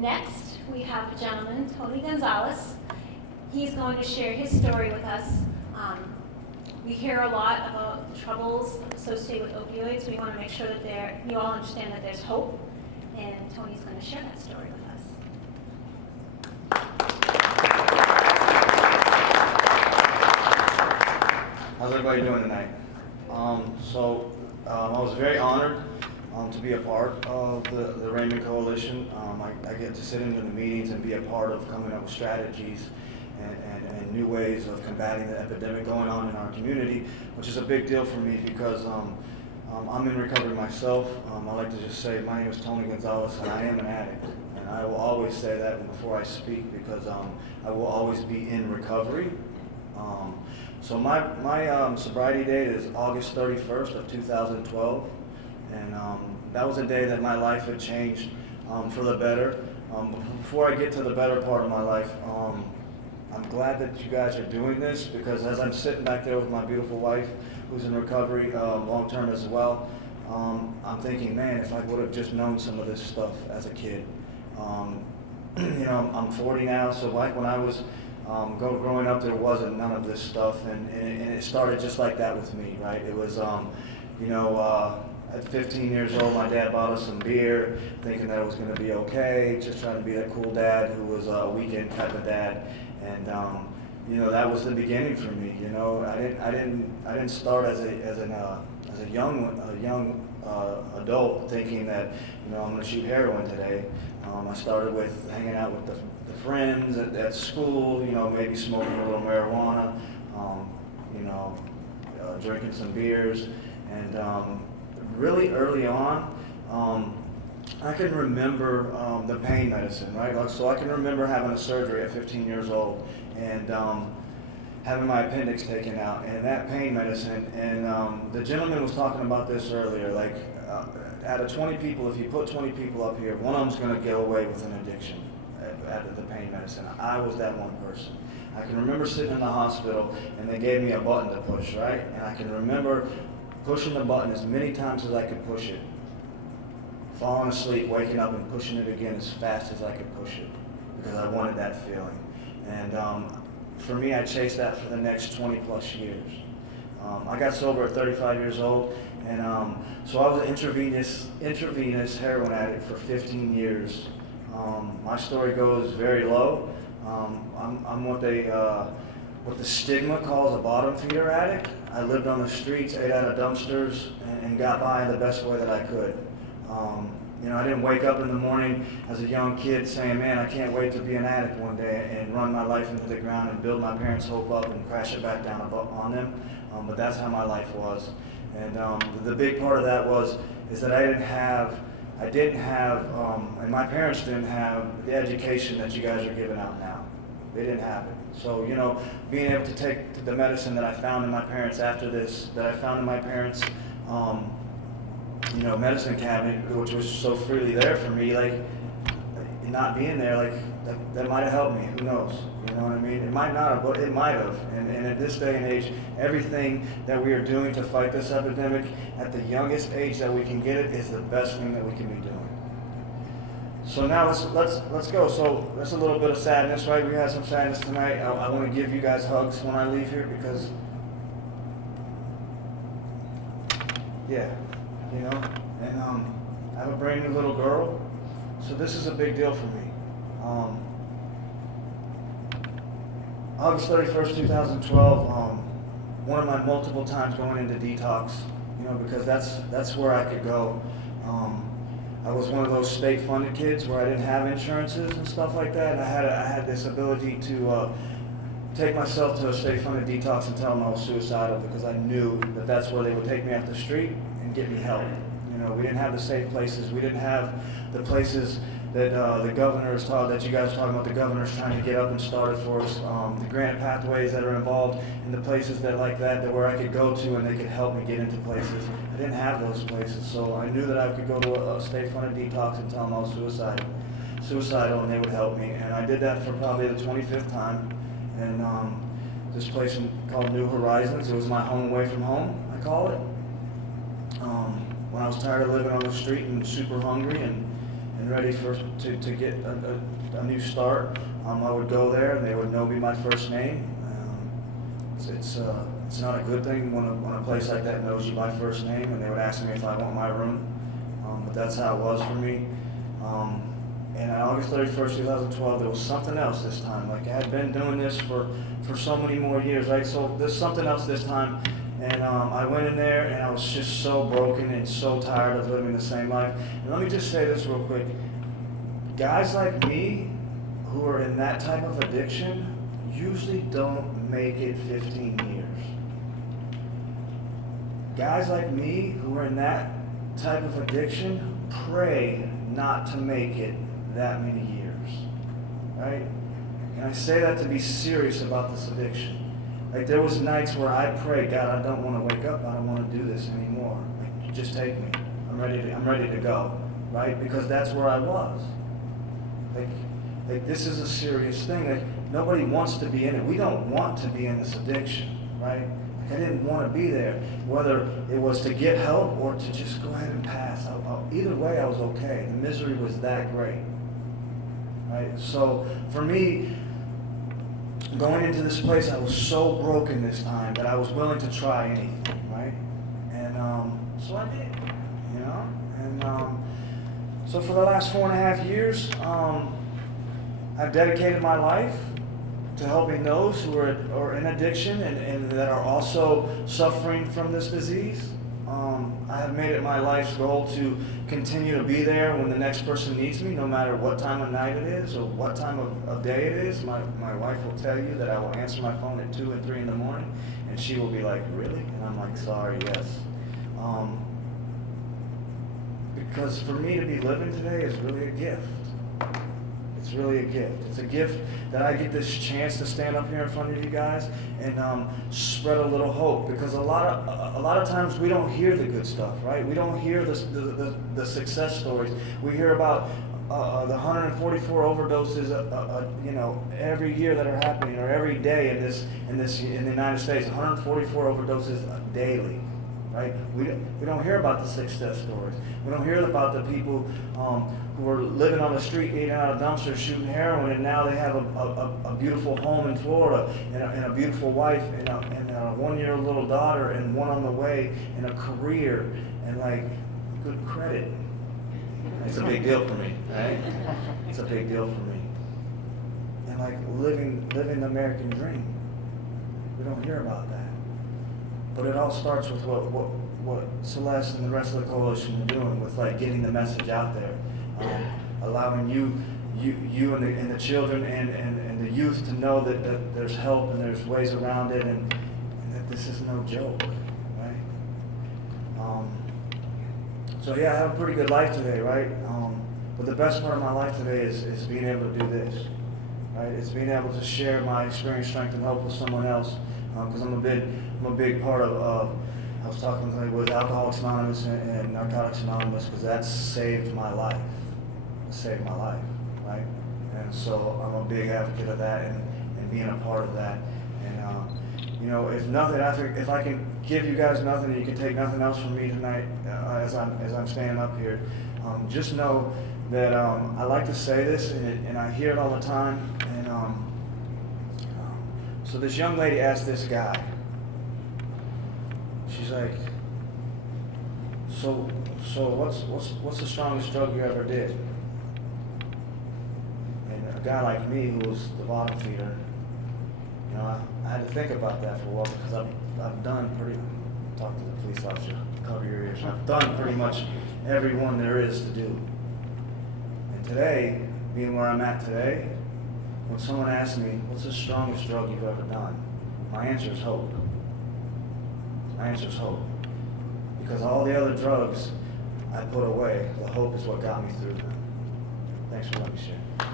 Next, we have a gentleman, Tony Gonzalez. He's going to share his story with us. We hear a lot about the troubles associated with opioids. We want to make sure that you all understand that there's hope, and Tony's going to share that story with us. How's everybody doing tonight? I was very honored to be a part of the Raymond Coalition. I get to sit in the meetings and be a part of coming up with strategies and new ways of combating the epidemic going on in our community, which is a big deal for me because I'm in recovery myself. I like to just say my name is Tony Gonzalez and I am an addict. And I will always say that before I speak because I will always be in recovery. So my sobriety date is August 31st of 2012, and that was a day that my life had changed for the better. Before I get to the better part of my life, I'm glad that you guys are doing this because as I'm sitting back there with my beautiful wife, who's in recovery long term as well, I'm thinking, man, if I would have just known some of this stuff as a kid. I'm 40 now, so like when I was growing up, there wasn't none of this stuff, and it started just like that with me, right? It was, at 15 years old, my dad bought us some beer, thinking that it was going to be okay, just trying to be that cool dad who was a weekend type of dad, and that was the beginning for me. I didn't start as a young adult thinking that I'm going to shoot heroin today. I started with hanging out with the friends at school, maybe smoking a little marijuana, drinking some beers, and really early on, I can remember the pain medicine, right? So I can remember having a surgery at 15 years old and having my appendix taken out, and that pain medicine, and the gentleman was talking about this earlier, like out of 20 people, if you put 20 people up here, one of them's going to go away with an addiction at the pain medicine. I was that one person. I can remember sitting in the hospital and they gave me a button to push, right? And I can remember pushing the button as many times as I could push it, falling asleep, waking up and pushing it again as fast as I could push it because I wanted that feeling. And for me, I chased that for the next 20 plus years. I got sober at 35 years old, and so I was an intravenous heroin addict for 15 years. My story goes very low. I'm what the stigma calls a bottom feeder addict. I lived on the streets, ate out of dumpsters, and got by in the best way that I could. I didn't wake up in the morning as a young kid saying, man, I can't wait to be an addict one day and run my life into the ground and build my parents' hope up and crash it back down on them. But that's how my life was. And the big part of that is that I didn't have, and my parents didn't have the education that you guys are giving out now. They didn't have it. So, being able to take the medicine that I found in my parents after this, that I found in my parents' medicine cabinet, which was so freely there for me, like, not being there, like, that might have helped me. Who knows? You know what I mean? It might not have, but it might have. And at this day and age, everything that we are doing to fight this epidemic at the youngest age that we can get it is the best thing that we can be doing. So now let's go. So that's a little bit of sadness, right? We had some sadness tonight. I want to give you guys hugs when I leave here because, yeah, and I have a brand new little girl. So this is a big deal for me. August 31st, 2012, one of my multiple times going into detox, because that's where I could go. I was one of those state-funded kids where I didn't have insurances and stuff like that. I had this ability to take myself to a state-funded detox and tell them I was suicidal because I knew that that's where they would take me off the street and get me help. We didn't have the safe places. We didn't have the places that the governors taught, that you guys are talking about, the governors trying to get up and start it for us, the grant pathways that are involved in the places that where I could go to and they could help me get into places. I didn't have those places, so I knew that I could go to a state-funded detox and tell them I was suicidal, and they would help me. And I did that for probably the 25th time. And this place called New Horizons, it was my home away from home, I call it. When I was tired of living on the street and super hungry and and ready to get a new start, I would go there and they would know me by first name. It's not a good thing when a place like that knows you by first name, and they would ask me if I want my room, but that's how it was for me. And on August 31st, 2012, there was something else this time. Like, I had been doing this for so many more years, right? So there's something else this time. And I went in there and I was just so broken and so tired of living the same life. And let me just say this real quick. Guys like me who are in that type of addiction usually don't make it 15 years. Guys like me who are in that type of addiction pray not to make it that many years, right? And I say that to be serious about this addiction. Like, there was nights where I prayed, God, I don't want to wake up. I don't want to do this anymore. Like, just take me. I'm ready to go, right? Because that's where I was. Like this is a serious thing. Like, nobody wants to be in it. We don't want to be in this addiction, right? Like, I didn't want to be there. Whether it was to get help or to just go ahead and pass. Either way, I was okay. The misery was that great, right? So for me, going into this place, I was so broken this time that I was willing to try anything, right? And so I did, you know? And so for the last 4.5 years, I've dedicated my life to helping those who are in addiction and that are also suffering from this disease. I have made it my life's goal to continue to be there when the next person needs me, no matter what time of night it is or what time of day it is. My wife will tell you that I will answer my phone at 2 and 3 in the morning, and she will be like, really? And I'm like, sorry, yes. Because for me to be living today is really a gift. It's really a gift. It's a gift that I get this chance to stand up here in front of you guys and spread a little hope. Because a lot of times we don't hear the good stuff, right? We don't hear the success stories. We hear about the 144 overdoses, you know, every year that are happening, or every day in the United States. 144 overdoses daily. Right? We don't hear about the success stories. We don't hear about the people who were living on the street, eating out of dumpsters, shooting heroin, and now they have a beautiful home in Florida and a beautiful wife and a 1-year-old little daughter and one on the way and a career and like good credit. It's a big deal for me, right? It's a big deal for me. And like living the American dream. We don't hear about that. But it all starts with what Celeste and the rest of the coalition are doing with like getting the message out there, allowing you and the children and the youth to know that there's help and there's ways around it and that this is no joke, right? So yeah, I have a pretty good life today, right? But the best part of my life today is being able to do this, right? It's being able to share my experience, strength, and hope with someone else. Because I'm a big part of, I was talking with Alcoholics Anonymous and Narcotics Anonymous, because that saved my life. It saved my life, right? And so I'm a big advocate of that and being a part of that. And, you know, if I can give you guys nothing and you can take nothing else from me tonight as I'm standing up here, just know that I like to say this and I hear it all the time. And so this young lady asked this guy, she's like, so what's the strongest drug you ever did? And a guy like me who was the bottom feeder, you know, I had to think about that for a while because I've done talk to the police officer, cover your ears, I've done pretty much every one there is to do. And today, being where I'm at today, when someone asks me, what's the strongest drug you've ever done? My answer is hope. My answer is hope. Because all the other drugs I put away, the hope is what got me through them. Thanks for letting me share.